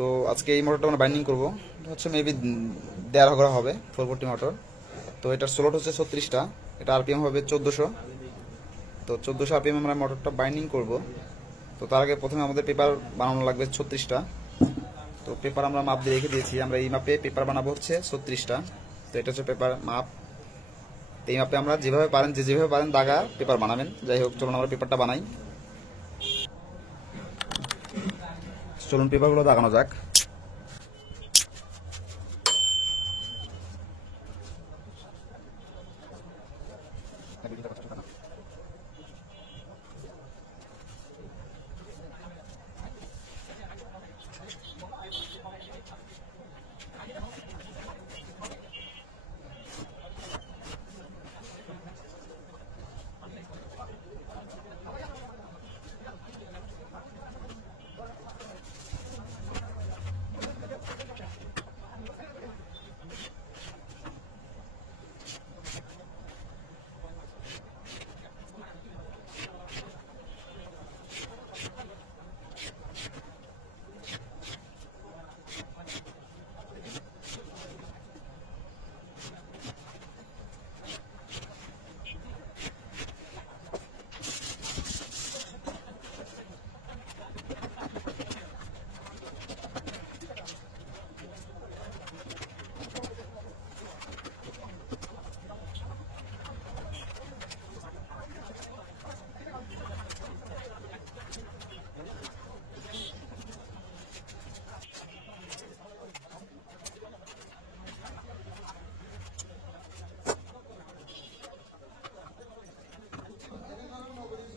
তো আজকে এই মোটরটা আমরা বাইন্ডিং করবো, হচ্ছে মেবি 1.5 ঘন্টা হবে 440 মোটর। তো এটার স্লোট হচ্ছে 36টা, এটা আরপিএম হবে 1400। তো 1400 আরপিএম আমরা মোটরটা বাইন্ডিং করব। তো তার আগে প্রথমে আমাদের পেপার বানানো লাগবে 36টা। তো পেপার আমরা মাপ দিয়ে রেখে দিয়েছি, আমরা এই মাপে পেপার বানাবো হচ্ছে 36টা। তো এটা হচ্ছে পেপার মাপ। এই মাপে আমরা যেভাবে পারেন, যেভাবে পারেন দাগা পেপার বানাবেন। যাই হোক, চলুন আমরা পেপারটা বানাই। চলুন পেপারগুলো দাগানো যাক।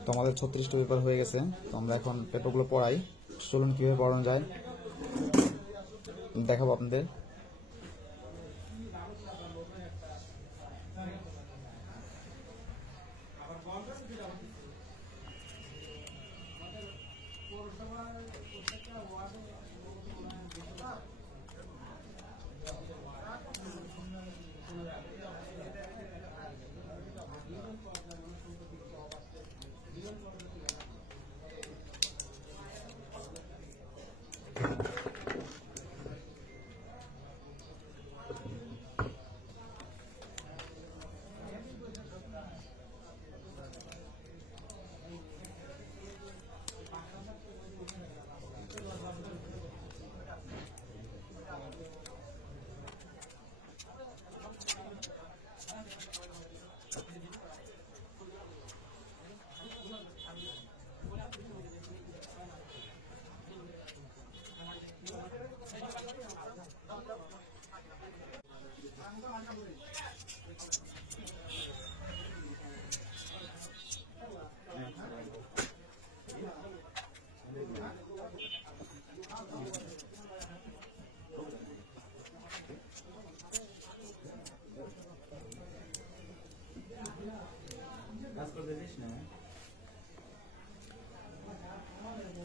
তো আমাদের 36টা পেপার হয়ে গেছে। তো আমরা এখন পেপারগুলো পড়াই। চলুন কীভাবে পড়ানো যায় দেখাবো আপনাদের।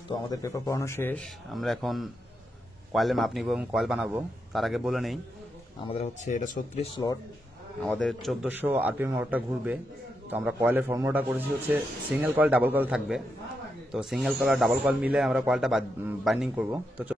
তো আমাদের পেপার পড়ানো শেষ। আমরা এখন কয়েলের মাপ নিব এবং কয়েল বানাবো। তার আগে বলে নেই, আমাদের হচ্ছে এটা 36 স্লট, আমাদের 1400 আরপিএম মোটরটা ঘুরবে। তো আমরা কয়েলের ফর্মুলাটা করেছি হচ্ছে সিঙ্গেল কয়েল ডাবল কয়েল থাকবে। তো সিঙ্গেল কয়েল আর ডাবল কয়েল মিলে আমরা কয়েলটা বাইন্ডিং করব। তো